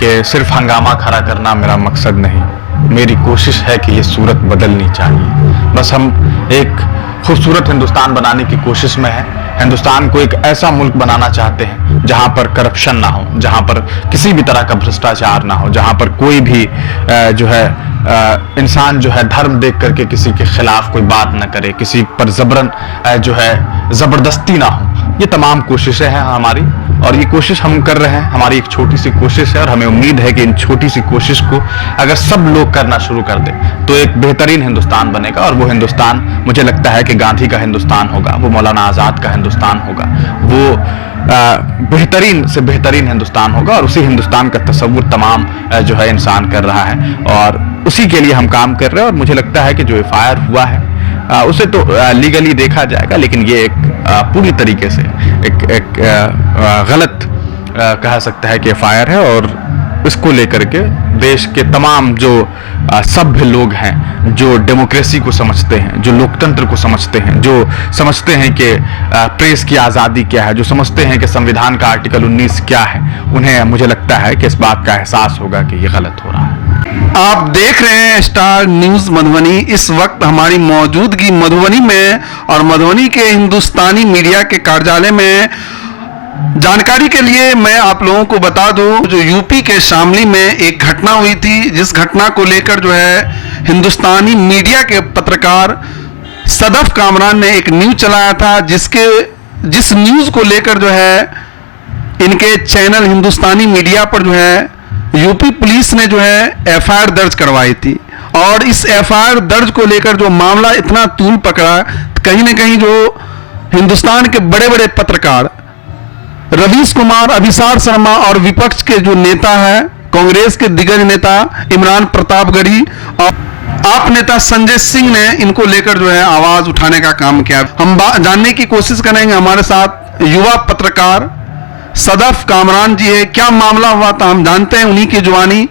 कि सिर्फ हंगामा खड़ा करना मेरा मकसद नहीं, मेरी कोशिश है कि ये सूरत बदलनी चाहिए। बस हम एक खूबसूरत हिंदुस्तान बनाने की कोशिश में हैं। हिंदुस्तान को एक ऐसा मुल्क बनाना चाहते हैं जहां पर करप्शन ना हो, जहां पर किसी भी तरह का भ्रष्टाचार ना हो, जहां पर कोई भी जो है इंसान जो है धर्म देख करके किसी के खिलाफ कोई बात ना करे, किसी पर जबरन जो है जबरदस्ती ना हो। ये तमाम कोशिशें हैं हमारी, और ये कोशिश हम कर रहे हैं। हमारी एक छोटी सी कोशिश है और हमें उम्मीद है कि इन छोटी सी कोशिश को अगर सब लोग करना शुरू कर दें तो एक बेहतरीन हिंदुस्तान बनेगा। और वो हिंदुस्तान मुझे लगता है कि गांधी का हिंदुस्तान होगा, वो मौलाना आजाद का हिंदुस्तान होगा, वो बेहतरीन से बेहतरीन हिंदुस्तान होगा। और उसी हिंदुस्तान का तस्वुर तमाम जो है इंसान कर रहा है और उसी के लिए हम काम कर रहे हैं। और मुझे लगता है कि जो एफआईआर हुआ है उसे तो लीगली देखा जाएगा, लेकिन ये एक पूरी तरीके से एक गलत कह सकता है कि एफआईआर है। और इसको लेकर के देश के तमाम जो सभ्य लोग हैं, जो डेमोक्रेसी को समझते हैं, जो लोकतंत्र को समझते हैं, जो समझते हैं कि प्रेस की आज़ादी क्या है, जो समझते हैं कि संविधान का आर्टिकल 19 क्या है, उन्हें मुझे लगता है कि इस बात का एहसास होगा कि ये गलत हो रहा है। आप देख रहे हैं स्टार न्यूज मधुबनी। इस वक्त हमारी मौजूदगी मधुबनी में और मधुबनी के हिंदुस्तानी मीडिया के कार्यालय में। जानकारी के लिए मैं आप लोगों को बता दूं, जो यूपी के शामली में एक घटना हुई थी, जिस घटना को लेकर जो है हिंदुस्तानी मीडिया के पत्रकार सदफ कामरान ने एक न्यूज चलाया था, जिस न्यूज को लेकर जो है इनके चैनल हिंदुस्तानी मीडिया पर जो है यूपी पुलिस ने जो है एफआईआर दर्ज करवाई थी। और इस एफआईआर दर्ज को लेकर जो मामला इतना तूल पकड़ा, कहीं ना कहीं जो हिंदुस्तान के बड़े बड़े पत्रकार रवीश कुमार, अभिसार शर्मा और विपक्ष के जो नेता है, कांग्रेस के दिग्गज नेता इमरान प्रतापगढ़ी और आप नेता संजय सिंह ने इनको लेकर जो है आवाज उठाने का काम किया। हम जानने की कोशिश करेंगे। हमारे साथ युवा पत्रकार सदफ कामरान जी है। क्या मामला हुआ था हम जानते हैं उन्हीं की जुबानी।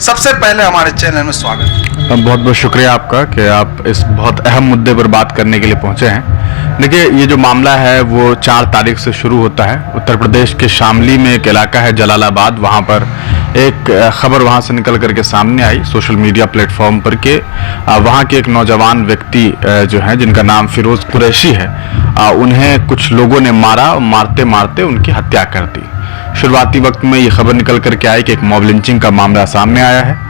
सबसे पहले हमारे चैनल में स्वागत। बहुत बहुत शुक्रिया आपका कि आप इस बहुत अहम मुद्दे पर बात करने के लिए पहुंचे हैं। देखिए, ये जो मामला है वो 4 तारीख से शुरू होता है। उत्तर प्रदेश के शामली में एक इलाका है जलालाबाद, वहाँ पर एक खबर वहाँ से निकल करके सामने आई सोशल मीडिया प्लेटफॉर्म पर के वहाँ के एक नौजवान व्यक्ति जो हैं, जिनका नाम फिरोज कुरैशी है, उन्हें कुछ लोगों ने मारा और मारते मारते उनकी हत्या कर दी। शुरुआती वक्त में ये खबर निकल करके आई कि एक मॉब लिंचिंग का मामला सामने आया है।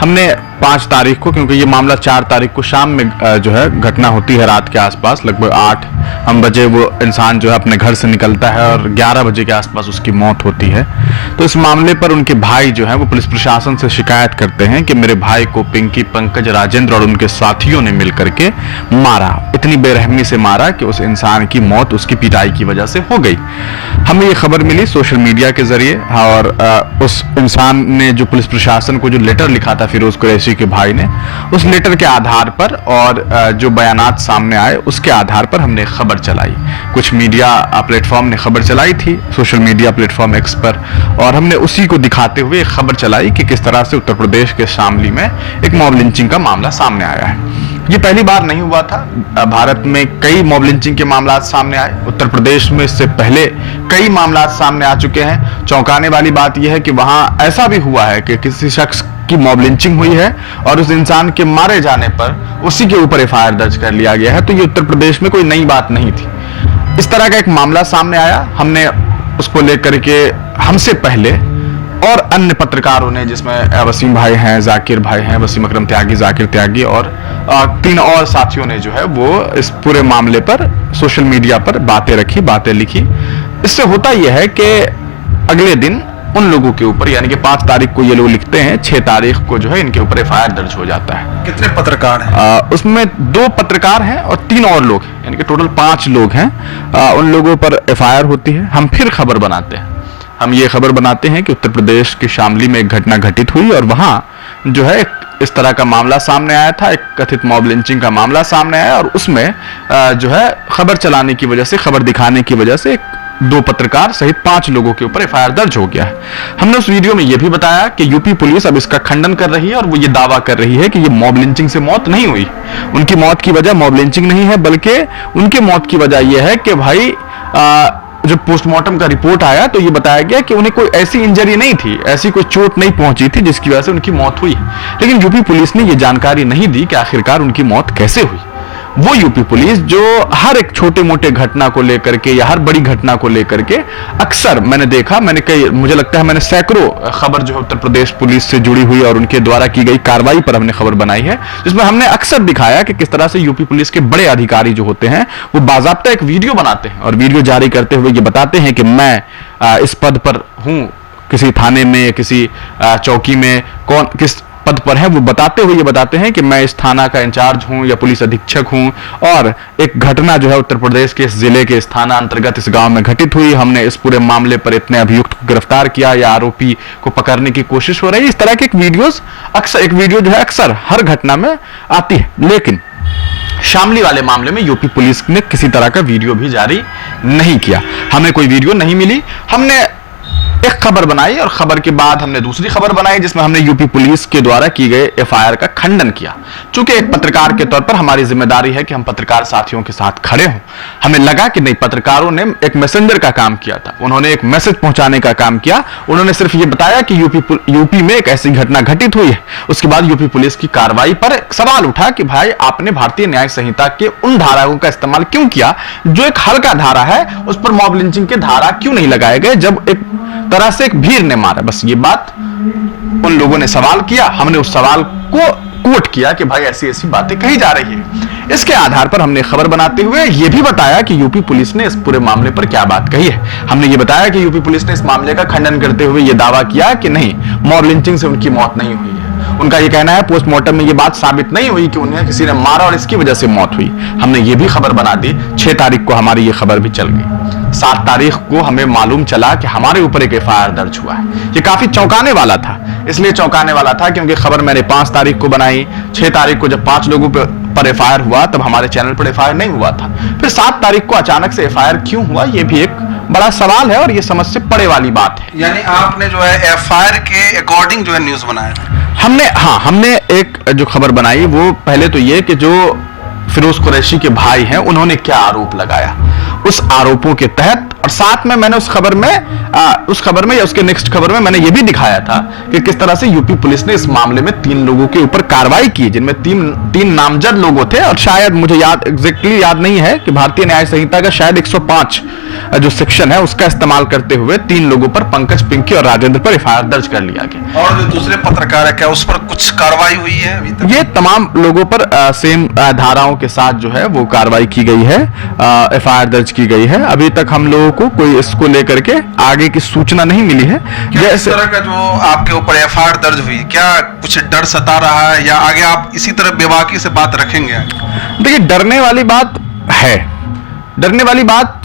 हमने 5 तारीख को, क्योंकि ये मामला 4 तारीख को शाम में जो है घटना होती है, रात के आसपास लगभग 8 बजे वो इंसान जो है अपने घर से निकलता है और 11 बजे के आसपास उसकी मौत होती है। तो इस मामले पर उनके भाई जो है वो पुलिस प्रशासन से शिकायत करते हैं कि मेरे भाई को पिंकी, पंकज, राजेंद्र और उनके साथियों ने मिलकर के मारा, इतनी बेरहमी से मारा कि उस इंसान की मौत उसकी पिटाई की वजह से हो गई। हमें ये खबर मिली सोशल मीडिया के जरिए और उस इंसान ने जो पुलिस प्रशासन को जो लेटर लिखा था फिरोज कुरैशी के भाई ने, उस लेटर के आधार पर और जो बयानात सामने आए उसके आधार पर हमने खबर चलाई। कुछ मीडिया प्लेटफॉर्म ने खबर चलाई थी सोशल मीडिया प्लेटफॉर्म एक्स पर, और हमने उसी को दिखाते हुए एक खबर चलाई कि किस तरह से उत्तर प्रदेश के शामली में एक मॉब लिंचिंग का मामला सामने आया है। ये पहली बार नहीं हुआ था, भारत में कई मॉब लिंचिंग के मामला सामने आए। उत्तर प्रदेश में इससे पहले कई मामला सामने आ चुके हैं। चौंकाने वाली बात यह है कि वहां ऐसा भी हुआ है कि किसी शख्स की मॉब लिंचिंग हुई है और उस इंसान के मारे जाने पर उसी के ऊपर एफआईआर दर्ज कर लिया गया है। तो ये उत्तर प्रदेश में कोई नई बात नहीं थी। इस तरह का एक मामला सामने आया, हमने उसको लेकर के हमसे पहले और अन्य पत्रकारों ने, जिसमें वसीम भाई हैं, जाकिर भाई हैं, वसीम अकरम त्यागी, जाकिर त्यागी और 3 और साथियों ने जो है वो इस पूरे मामले पर सोशल मीडिया पर बातें रखी, बातें लिखी। इससे होता यह है कि अगले दिन उन लोगों के ऊपर, यानी कि 5 तारीख को ये लोग लिखते हैं, 6 तारीख को जो है इनके ऊपर एफआईआर दर्ज हो जाता है। कितने पत्रकार हैं? उसमें 2 पत्रकार हैं और 3 और लोग, यानी कि टोटल 5 लोग हैं। उन लोगों पर एफआईआर होती है। हम फिर खबर बनाते हैं, हम ये खबर बनाते हैं कि उत्तर प्रदेश के शामली में एक घटना घटित हुई और वहां जो है इस तरह का मामला सामने आया था, एक कथित मॉब लिंचिंग का मामला सामने आया और उसमें जो है खबर चलाने की वजह से, खबर दिखाने की वजह से 2 पत्रकार सहित 5 लोगों के ऊपर एफआईआर दर्ज हो गया है। हमने उस वीडियो में यह भी बताया कि यूपी पुलिस अब इसका खंडन कर रही है और वो ये दावा कर रही है कि ये मॉब लिंचिंग से मौत नहीं हुई। उनकी मौत की वजह मॉब लिंचिंग नहीं है, बल्कि उनके मौत की वजह यह है कि भाई जब पोस्टमार्टम का रिपोर्ट आया तो ये बताया गया कि उन्हें कोई ऐसी इंजरी नहीं थी, ऐसी कोई चोट नहीं पहुंची थी जिसकी वजह से उनकी मौत हुई। लेकिन यूपी पुलिस ने ये जानकारी नहीं दी कि आखिरकार उनकी मौत कैसे हुई। वो यूपी पुलिस जो हर एक छोटे मोटे घटना को लेकर के या हर बड़ी घटना को लेकर के अक्सर मैंने देखा, मुझे लगता है मैंने सैकड़ों खबर जो है उत्तर प्रदेश पुलिस से जुड़ी हुई और उनके द्वारा की गई कार्रवाई पर हमने खबर बनाई है, जिसमें हमने अक्सर दिखाया कि किस तरह से यूपी पुलिस के बड़े अधिकारी जो होते हैं वो बाकायदा एक वीडियो बनाते हैं और वीडियो जारी करते हुए ये बताते हैं कि मैं इस पद पर हूं, किसी थाने में, किसी चौकी में कौन किस पद पर है वो बताते हुए ये बताते हैं कि मैं इस थाना का इंचार्ज हूं या पुलिस अधीक्षक हूं और एक घटना जो है उत्तर प्रदेश के इस जिले के इस थाना अंतर्गत इस गांव में घटित हुई, हमने इस पूरे मामले पर इतने अभियुक्त को गिरफ्तार किया या आरोपी को पकड़ने की कोशिश हो रही है। इस तरह के एक वीडियो जो है अक्सर हर घटना में आती है। लेकिन शामली वाले मामले में यूपी पुलिस ने किसी तरह का वीडियो भी जारी नहीं किया, हमें कोई वीडियो नहीं मिली। हमने एक खबर बनाई और खबर के बाद हमने दूसरी खबर बनाई जिसमें हमने यूपी पुलिस के द्वारा की गई एफआईआर का खंडन किया। चूंकि एक पत्रकार के तौर पर हमारी जिम्मेदारी है कि हम पत्रकार साथियों के साथ खड़े हों। हमें लगा कि नहीं, पत्रकारों ने एक मैसेंजर का काम किया था, उन्होंने एक मैसेज पहुंचाने का काम किया। उन्होंने सिर्फ ये बताया कि यूपी में एक ऐसी घटना घटित हुई है। उसके बाद यूपी पुलिस की कार्रवाई पर सवाल उठा कि भाई आपने भारतीय न्याय संहिता के उन धाराओं का इस्तेमाल क्यों किया जो एक हल्का धारा है, उस पर मॉब लिंचिंग के धारा क्यों नहीं लगाए गए जब एक तरह से एक भीड़ ने मारा। बस ये बात उन लोगों ने सवाल किया, हमने उस सवाल को कोट किया कि भाई ऐसी ऐसी बातें कही जा रही है। इसके आधार पर हमने खबर बनाते हुए यह भी बताया कि यूपी पुलिस ने इस पूरे मामले पर क्या बात कही है। हमने ये बताया कि यूपी पुलिस ने इस मामले का खंडन करते हुए यह दावा किया कि नहीं, मॉब लिंचिंग से उनकी मौत नहीं हुई है। उनका यह कहना है पोस्टमार्टम में यह बात साबित नहीं हुई कि उन्हें किसी ने मारा और इसकी वजह से मौत हुई। हमने ये भी खबर बना दी। 6 तारीख को हमारी ये खबर भी चल गई। 7 तारीख को हमें मालूम चला कि हमारे ऊपर एक एफआईआर दर्ज हुआ है। ये काफी चौंकाने वाला था, इसलिए चौंकाने वाला था क्योंकि खबर मैंने 5 तारीख को बनाई। 6 तारीख को जब 5 लोगों पर एफआईआर हुआ तब हमारे चैनल पर एफआईआर नहीं हुआ था। फिर 7 तारीख को अचानक से एफआईआर क्यों हुआ, ये भी एक बड़ा सवाल है और ये समझ से पड़े वाली बात है। यानी आपने जो है एफआईआर के अकॉर्डिंग जो है न्यूज बनाया था? हमने एक जो खबर बनाई वो पहले तो ये कि जो फिरोज कुरैशी के भाई हैं उन्होंने क्या आरोप लगाया, उस आरोपों के तहत, और साथ में मैंने उस खबर में या उसके नेक्स्ट खबर में मैंने ये भी दिखाया था कि किस तरह से यूपी पुलिस ने इस मामले में 3 लोगों के ऊपर कार्रवाई की, जिनमें तीन नामजद लोगों थे। और शायद मुझे एग्जैक्टली याद नहीं है कि भारतीय न्याय संहिता का शायद 105 जो सेक्शन है उसका इस्तेमाल करते हुए 3 लोगों पर, पंकज, पिंकी और राजेंद्र पर एफआईआर दर्ज कर लिया गया। और जो दूसरे पत्रकार है क्या उस पर कुछ कार्रवाई हुई है अभी तक? ये तमाम लोगों पर सेम धाराओं के साथ जो है वो कार्रवाई की गई है, एफआईआर दर्ज की गई है। अभी तक हम लोगों को कोई इसको लेकर के आगे की सूचना नहीं मिली है। इस तरह का जो आपके ऊपर एफआईआर दर्ज हुई, क्या कुछ डर सता रहा है या आगे आप इसी तरह बेबाकी से बात रखेंगे? देखिए, डरने वाली बात है, डरने वाली बात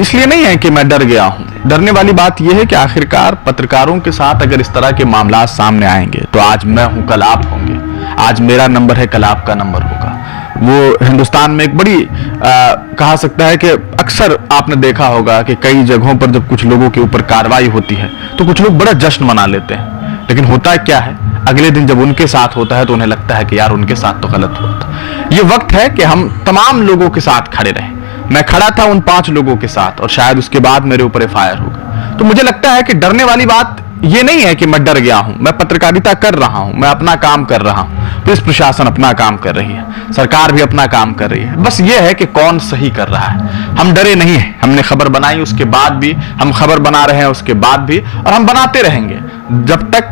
इसलिए नहीं है कि मैं डर गया हूं। डरने वाली बात यह है कि आखिरकार पत्रकारों के साथ अगर इस तरह के मामला सामने आएंगे तो आज मैं हूं, कल आप होंगे, आज मेरा नंबर है, कल आपका नंबर होगा। वो हिंदुस्तान में एक बड़ी कहा सकता है कि अक्सर आपने देखा होगा कि कई जगहों पर जब कुछ लोगों के ऊपर कार्रवाई होती है तो कुछ लोग बड़ा जश्न मना लेते हैं, लेकिन होता क्या है, अगले दिन जब उनके साथ होता है तो उन्हें लगता है कि यार उनके साथ तो गलत हुआ था। ये वक्त है कि हम तमाम लोगों के साथ खड़े रहें। मैं खड़ा था उन 5 लोगों के साथ और शायद उसके बाद मेरे ऊपर एफआईआर हो गई। तो मुझे लगता है कि डरने वाली बात ये नहीं है कि मैं डर गया हूं, मैं पत्रकारिता कर रहा हूं, मैं अपना काम कर रहा हूं, पुलिस प्रशासन अपना काम कर रही है, सरकार भी अपना काम कर रही है। बस ये है कि कौन सही कर रहा है। हम डरे नहीं हैं, हमने खबर बनाई उसके बाद भी, हम खबर बना रहे हैं उसके बाद भी, और हम बनाते रहेंगे जब तक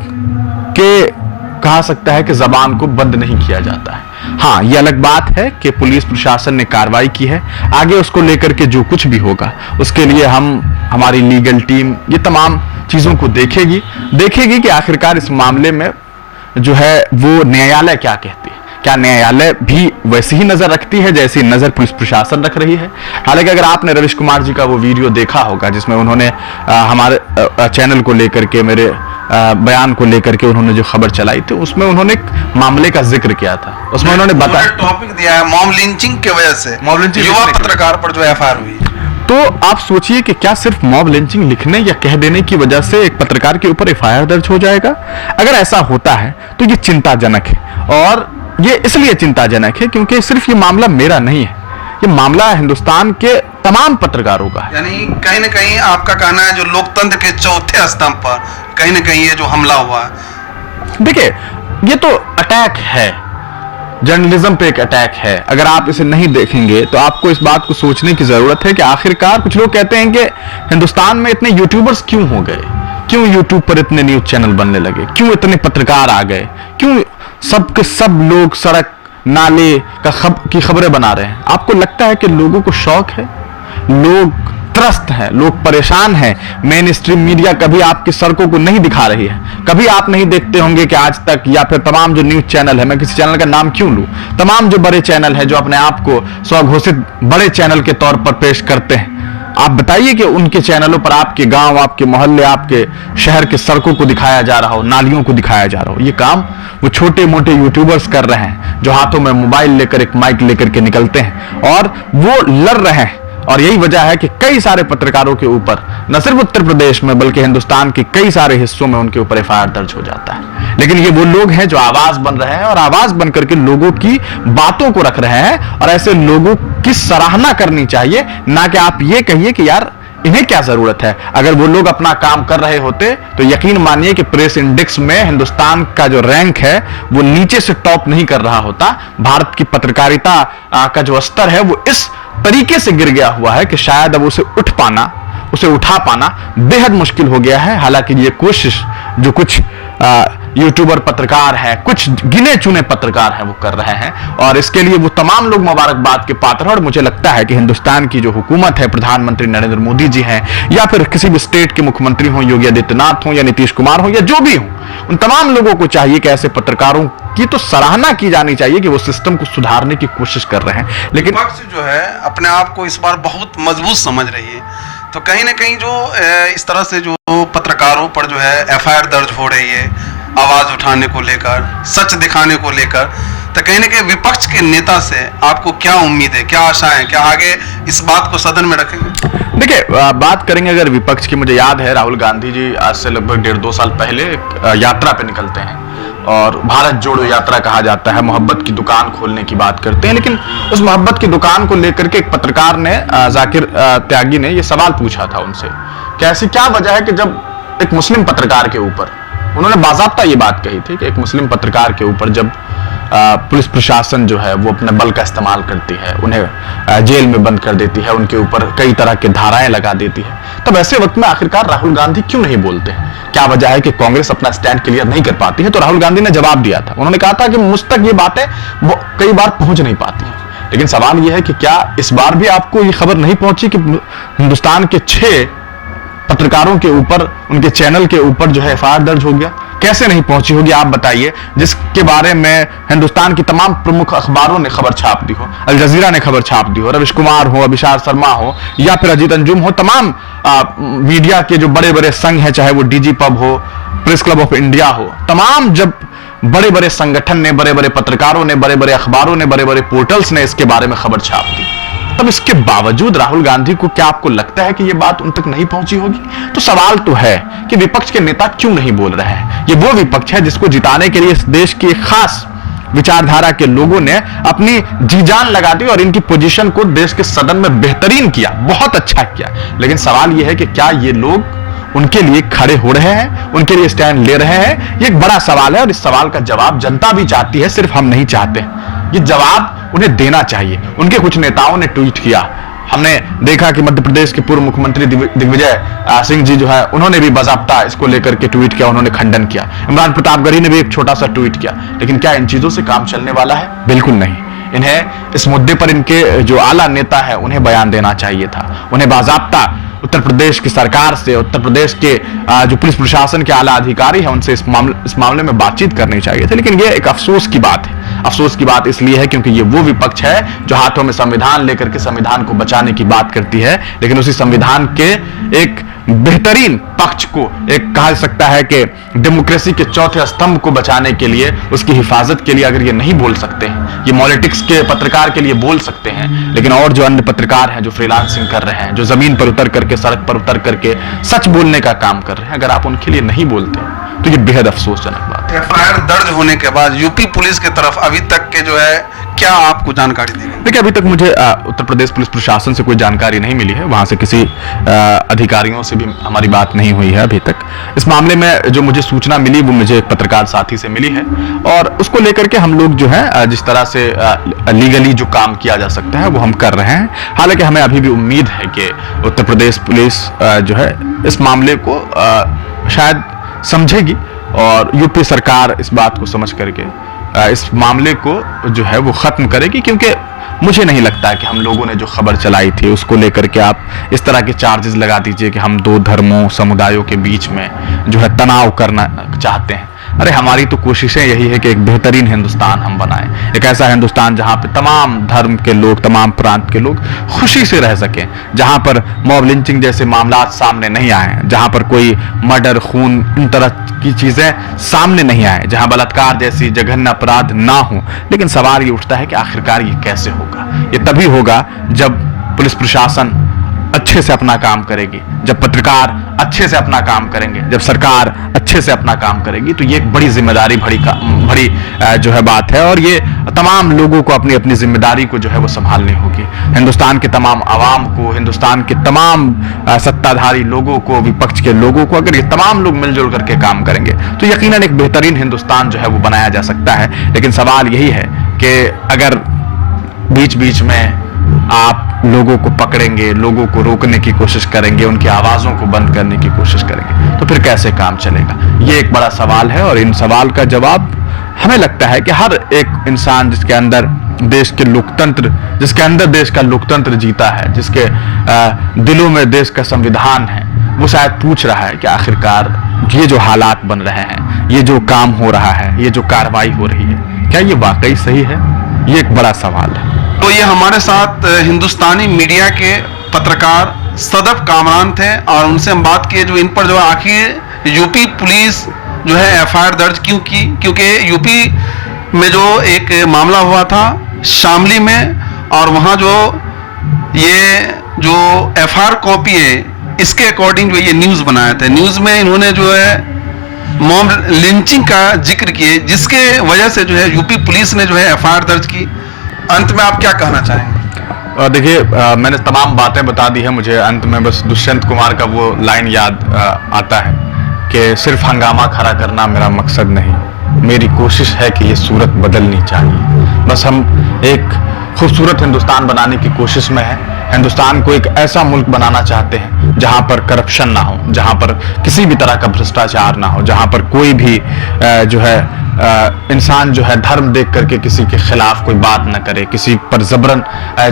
कि कहा सकता है कि जबान को बंद नहीं किया जाता है। हाँ, ये अलग बात है कि पुलिस प्रशासन ने कार्रवाई की है, आगे उसको लेकर के जो कुछ भी होगा उसके लिए हमारी लीगल टीम ये तमाम चीजों को देखेगी कि आखिरकार इस मामले में जो है वो न्यायालय क्या कहती है। क्या न्यायालय भी वैसी ही नजर रखती है जैसी नजर पुलिस प्रशासन रख रही है? हालांकि अगर आपने रविश कुमार जी का वो वीडियो देखा होगा जिसमें उन्होंने हमारे चैनल को लेकर के, मेरे बयान को लेकर के उन्होंने जो खबर चलाई थी, उसमें उन्होंने एक मामले का जिक्र किया था। उसमें उन्होंने बताया, टॉपिक दिया है मॉब लिंचिंग की वजह से, मॉब लिंचिंग युवा पत्रकार पर जो एफआईआर हुई। तो आप सोचिए कि क्या सिर्फ मॉब लिंचिंग लिखने या कह देने की वजह से एक पत्रकार के ऊपर एफआईआर दर्ज हो जाएगा? अगर ऐसा होता है तो ये चिंताजनक है, और ये इसलिए चिंताजनक है क्योंकि सिर्फ ये मामला मेरा नहीं है, ये मामला हिंदुस्तान के तमाम पत्रकारों का है। यानी कहीं ना कहीं आपका कहना है जो लोकतंत्र के चौथे स्तंभ पर कहीं ना कहीं ये जो हमला हुआ है। देखिए, ये तो अटैक है, जर्नलिज्म पे एक अटैक है। अगर आप इसे नहीं देखेंगे तो आपको इस बात को सोचने की जरूरत है कि आखिरकार कुछ लोग कहते हैं कि हिंदुस्तान में इतने यूट्यूबर्स क्यों हो गए, क्यों यूट्यूब पर इतने न्यूज चैनल बनने लगे, क्यों इतने पत्रकार आ गए, क्यों सब के सब लोग सड़क नाले की खबरें बना रहे हैं। आपको लगता है कि लोगों को शौक है? लोग त्रस्त हैं, लोग परेशान हैं। मेन स्ट्रीम मीडिया कभी आपकी सड़कों को नहीं दिखा रही है। कभी आप नहीं देखते होंगे कि आज तक या फिर तमाम जो न्यूज चैनल है, मैं किसी चैनल का नाम क्यों लूं, तमाम जो बड़े चैनल है जो अपने आप को स्वघोषित बड़े चैनल के तौर पर पेश करते हैं, आप बताइए कि उनके चैनलों पर आपके गांव, आपके मोहल्ले, आपके शहर के सड़कों को दिखाया जा रहा हो, नालियों को दिखाया जा रहा हो। ये काम वो छोटे मोटे यूट्यूबर्स कर रहे हैं जो हाथों में मोबाइल लेकर एक माइक लेकर के निकलते हैं और वो लड़ रहे हैं। और यही वजह है कि कई सारे पत्रकारों के ऊपर न सिर्फ उत्तर प्रदेश में बल्कि हिंदुस्तान के कई सारे हिस्सों में उनके ऊपर एफआईआर दर्ज हो जाता है। लेकिन ये वो लोग हैं जो आवाज बन रहे हैं और आवाज बन करके लोगों की बातों को रख रहे हैं। और ऐसे लोगों की सराहना करनी चाहिए, ना कि आप ये कहिए कि यार इन्हें क्या जरूरत है। अगर वो लोग अपना काम कर रहे होते तो यकीन मानिए कि प्रेस इंडेक्स में हिंदुस्तान का जो रैंक है वो नीचे से टॉप नहीं कर रहा होता। भारत की पत्रकारिता का जो स्तर है वो इस तरीके से गिर गया हुआ है कि शायद अब उसे उठा पाना बेहद मुश्किल हो गया है। हालांकि ये कोशिश जो कुछ यूट्यूबर पत्रकार हैं, कुछ गिने चुने पत्रकार हैं, वो कर रहे हैं और इसके लिए वो तमाम लोग मुबारकबाद के पात्र हैं। और मुझे लगता है कि हिंदुस्तान की जो हुकूमत है, प्रधानमंत्री नरेंद्र मोदी जी हैं या फिर किसी भी स्टेट के मुख्यमंत्री हों, योगी आदित्यनाथ हों या नीतीश कुमार हों या जो भी हों, उन तमाम लोगों को चाहिए कि ऐसे पत्रकारों की तो सराहना की जानी चाहिए कि वो सिस्टम को सुधारने की कोशिश कर रहे हैं। लेकिन विपक्ष जो है अपने आप को इस बार बहुत मजबूत समझ रही है, तो कहीं ना कहीं जो इस तरह से जो पत्रकारों पर जो है एफआईआर दर्ज हो रही है आवाज उठाने को लेकर, सच दिखाने को लेकर, तो कहीं ना कहीं विपक्ष के नेता से आपको क्या उम्मीद है, क्या आशा है, क्या आगे इस बात को सदन में रखेंगे? देखिए, बात करेंगे अगर विपक्ष की, मुझे याद है राहुल गांधी जी आज से लगभग 1.5-2 साल पहले एक यात्रा पे निकलते हैं और भारत जोड़ो यात्रा कहा जाता है, मोहब्बत की दुकान खोलने की बात करते हैं। लेकिन उस मोहब्बत की दुकान को लेकर के एक पत्रकार ने, जाकिर त्यागी ने, यह सवाल पूछा था उनसे कि ऐसी क्या वजह है कि जब एक मुस्लिम पत्रकार के ऊपर, उन्होंने बाज़ाब्ता ये बात कही थी कि एक मुस्लिम पत्रकार के ऊपर जब पुलिस प्रशासन जो है वो अपने बल का इस्तेमाल करती है, उन्हें जेल में बंद कर देती है, उनके ऊपर कई तरह की धाराएं लगा देती है, तब ऐसे वक्त में आखिरकार राहुल गांधी क्यों नहीं बोलते हैं? क्या वजह है कि कांग्रेस अपना स्टैंड क्लियर नहीं कर पाती है? तो राहुल गांधी ने जवाब दिया था, उन्होंने कहा था कि मुझ तक ये बातें कई बार पहुंच नहीं पाती हैं। लेकिन सवाल यह है कि क्या इस बार भी आपको ये खबर नहीं पहुंची कि हिंदुस्तान के 6 पत्रकारों के ऊपर, उनके चैनल के ऊपर जो है एफआईआर दर्ज हो गया? कैसे नहीं पहुंची होगी आप बताइए, जिसके बारे में हिंदुस्तान की तमाम प्रमुख अखबारों ने खबर छाप दी हो, अल जजीरा ने खबर छाप दी हो, रविश कुमार हो, अभिषार शर्मा हो या फिर अजीत अंजुम हो, तमाम मीडिया के जो बड़े बड़े संघ हैं, चाहे वो डीजी पब हो, प्रेस क्लब ऑफ इंडिया हो, तमाम जब बड़े बड़े संगठन ने, बड़े बड़े पत्रकारों ने, बड़े बड़े अखबारों ने, बड़े बड़े पोर्टल्स ने इसके बारे में खबर छाप दी, तब इसके बावजूद राहुल गांधी को क्या आपको लगता है कि यह बात उन तक नहीं पहुंची होगी? तो सवाल तो है कि विपक्ष के नेता क्यों नहीं बोल रहे हैं। ये वो विपक्ष है जिसको जिताने के लिए इस देश की एक खास विचारधारा के लोगों ने अपनी जी जान लगा दी और इनकी पोजीशन को देश के सदन में बेहतरीन किया, बहुत अच्छा किया। लेकिन सवाल यह है कि क्या ये लोग उनके लिए खड़े हो रहे हैं, उनके लिए स्टैंड ले रहे हैं? ये एक बड़ा सवाल है और इस सवाल का जवाब जनता भी चाहती है, सिर्फ हम नहीं चाहते। ये जवाब उन्हें देना चाहिए। उनके कुछ नेताओं ने ट्वीट किया, हमने देखा कि मध्य प्रदेश के पूर्व मुख्यमंत्री दिग्विजय सिंह जी जो है, उन्होंने भी बाज़ाब्ता इसको लेकर के ट्वीट किया, उन्होंने खंडन किया। इमरान प्रतापगढ़ी ने भी एक छोटा सा ट्वीट किया। लेकिन क्या इन चीजों से काम चलने वाला है? बिल्कुल नहीं। इन्हें इस मुद्दे पर इनके जो आला नेता है उन्हें बयान देना चाहिए था। उन्हें बाज़ाब्ता उत्तर प्रदेश की सरकार से, उत्तर प्रदेश के जो पुलिस प्रशासन के आला अधिकारी हैं उनसे इस मामले में बातचीत करनी चाहिए थी। लेकिन ये एक अफसोस की बात है। अफसोस की बात इसलिए है क्योंकि ये वो विपक्ष है जो हाथों में संविधान लेकर के संविधान को बचाने की बात करती है, लेकिन उसी संविधान के एक बेहतरीन पक्ष को, एक कहा सकता है कि डेमोक्रेसी के चौथे स्तंभ को बचाने के लिए, उसकी हिफाजत के लिए अगर ये नहीं बोल सकते हैं, ये पॉलिटिक्स के पत्रकार के लिए बोल सकते हैं, लेकिन और जो अन्य पत्रकार हैं जो फ्रीलांसिंग कर रहे हैं, जो जमीन पर उतर करके, सड़क पर उतर करके सच बोलने का काम कर रहे हैं, अगर आप उनके लिए नहीं बोलते तो ये बेहद अफसोसजनक बात है। एफआईआर दर्ज होने के बाद यूपी पुलिस की तरफ अभी तक के जो है क्या आपको जानकारी दी? देखिए, अभी तक मुझे उत्तर प्रदेश पुलिस प्रशासन से कोई जानकारी नहीं मिली है, वहाँ से किसी अधिकारियों से भी हमारी बात नहीं हुई है अभी तक। इस मामले में जो मुझे सूचना मिली वो मुझे एक पत्रकार साथी से मिली है, और उसको लेकर के हम लोग जो है जिस तरह से लीगली जो काम किया जा सकता है वो हम कर रहे हैं। हालांकि हमें अभी भी उम्मीद है कि उत्तर प्रदेश पुलिस जो है इस मामले को शायद समझेगी, और यूपी सरकार इस बात को समझ करके इस मामले को जो है वो खत्म करेगी। क्योंकि मुझे नहीं लगता कि हम लोगों ने जो खबर चलाई थी उसको लेकर के आप इस तरह के चार्जेस लगा दीजिए कि हम दो धर्मों समुदायों के बीच में जो है तनाव करना चाहते हैं। अरे, हमारी तो कोशिशें यही है कि एक बेहतरीन हिंदुस्तान हम बनाएं, एक ऐसा हिंदुस्तान जहां पे तमाम धर्म के लोग, तमाम प्रांत के लोग खुशी से रह सकें, जहां पर मॉब लिंचिंग जैसे मामला सामने नहीं आए, जहां पर कोई मर्डर, खून, इन तरह की चीजें सामने नहीं आए, जहां बलात्कार जैसी जघन्य अपराध ना हो। लेकिन सवाल ये उठता है कि आखिरकार ये कैसे होगा? ये तभी होगा जब पुलिस प्रशासन अच्छे से अपना काम करेगी, जब पत्रकार अच्छे से अपना काम करेंगे, जब सरकार अच्छे से अपना काम करेगी। तो ये एक बड़ी जिम्मेदारी भरी जो है बात है, और ये तमाम लोगों को अपनी अपनी जिम्मेदारी को जो है वो संभालनी होगी। हिंदुस्तान के तमाम आवाम को, हिंदुस्तान के तमाम सत्ताधारी लोगों को, विपक्ष के लोगों को, अगर ये तमाम लोग मिलजुल करके काम करेंगे तो यकीनन एक बेहतरीन हिंदुस्तान जो है वो बनाया जा सकता है। लेकिन सवाल यही है कि अगर बीच बीच में आप लोगों को पकड़ेंगे, लोगों को रोकने की कोशिश करेंगे, उनकी आवाजों को बंद करने की कोशिश करेंगे, तो फिर कैसे काम चलेगा? ये एक बड़ा सवाल है, और इन सवाल का जवाब हमें लगता है कि हर एक इंसान जिसके अंदर देश का लोकतंत्र जीता है, जिसके दिलों में देश का संविधान है, वो शायद पूछ रहा है कि आखिरकार ये जो हालात बन रहे हैं, ये जो काम हो रहा है, ये जो कार्रवाई हो रही है, क्या ये वाकई सही है? ये एक बड़ा सवाल है। तो ये हमारे साथ हिंदुस्तानी मीडिया के पत्रकार सदफ कामरान थे, और उनसे हम बात किए जो इन पर जो आखिर यूपी पुलिस जो है एफआईआर दर्ज क्यों की। क्योंकि यूपी में जो एक मामला हुआ था शामली में, और वहाँ जो एफआईआर कॉपी है इसके अकॉर्डिंग जो ये न्यूज़ बनाए थे, न्यूज़ में इन्होंने जो है मॉब लिंचिंग का जिक्र किए, जिसके वजह से जो है यूपी पुलिस ने जो है एफआईआर दर्ज की। अंत में आप क्या कहना चाहेंगे? देखिए, मैंने तमाम बातें बता दी है। मुझे अंत में बस दुष्यंत कुमार का वो लाइन याद आता है कि सिर्फ हंगामा खड़ा करना मेरा मकसद नहीं, मेरी कोशिश है कि ये सूरत बदलनी चाहिए। बस हम एक खूबसूरत हिंदुस्तान बनाने की कोशिश में है। हिंदुस्तान को एक ऐसा मुल्क बनाना चाहते हैं जहां पर करप्शन ना हो, जहां पर किसी भी तरह का भ्रष्टाचार ना हो, जहां पर कोई भी जो है इंसान जो है धर्म देख करके किसी के खिलाफ कोई बात ना करे, किसी पर जबरन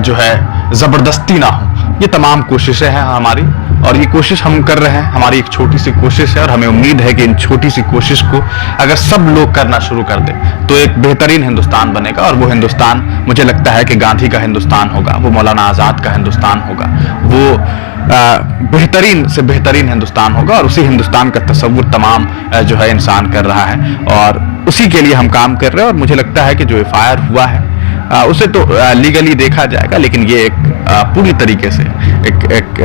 जो है जबरदस्ती ना हो। ये तमाम कोशिशें हैं हमारी, और ये कोशिश हम कर रहे हैं। हमारी एक छोटी सी कोशिश है, और हमें उम्मीद है कि इन छोटी सी कोशिश को अगर सब लोग करना शुरू कर दें तो एक बेहतरीन हिंदुस्तान बनेगा। और वो हिंदुस्तान मुझे लगता है कि गांधी का हिंदुस्तान होगा, वो मौलाना आज़ाद का हिंदुस्तान होगा, वो बेहतरीन से बेहतरीन हिंदुस्तान होगा। और उसी हिंदुस्तान का तस्वुर तमाम जो है इंसान कर रहा है, और उसी के लिए हम काम कर रहे हैं। और मुझे लगता है कि जो एफआईआर हुआ है उसे तो लीगली देखा जाएगा, लेकिन ये एक पूरी तरीके से एक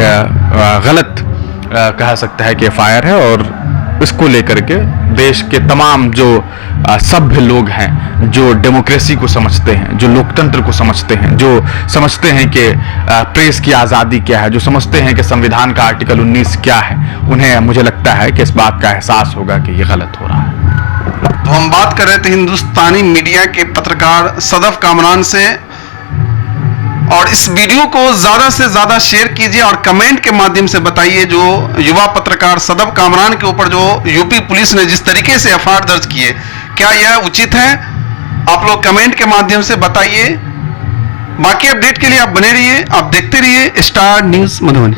गलत कह सकता है कि एफआईआर है। और इसको लेकर के देश के तमाम जो सभ्य लोग हैं, जो डेमोक्रेसी को समझते हैं, जो लोकतंत्र को समझते हैं, जो समझते हैं कि प्रेस की आज़ादी क्या है, जो समझते हैं कि संविधान का आर्टिकल 19 क्या है, उन्हें मुझे लगता है कि इस बात का एहसास होगा कि ये गलत हो रहा है। तो हम बात कर रहे थे हिंदुस्तानी मीडिया के पत्रकार सदफ कामरान से, और इस वीडियो को ज़्यादा से ज़्यादा शेयर कीजिए और कमेंट के माध्यम से बताइए जो युवा पत्रकार सदफ कामरान के ऊपर जो यूपी पुलिस ने जिस तरीके से एफआईआर दर्ज की है, क्या यह उचित है? आप लोग कमेंट के माध्यम से बताइए। बाकी अपडेट के लिए आप बने रहिए, आप देखते रहिए स्टार न्यूज़ मधुबनी।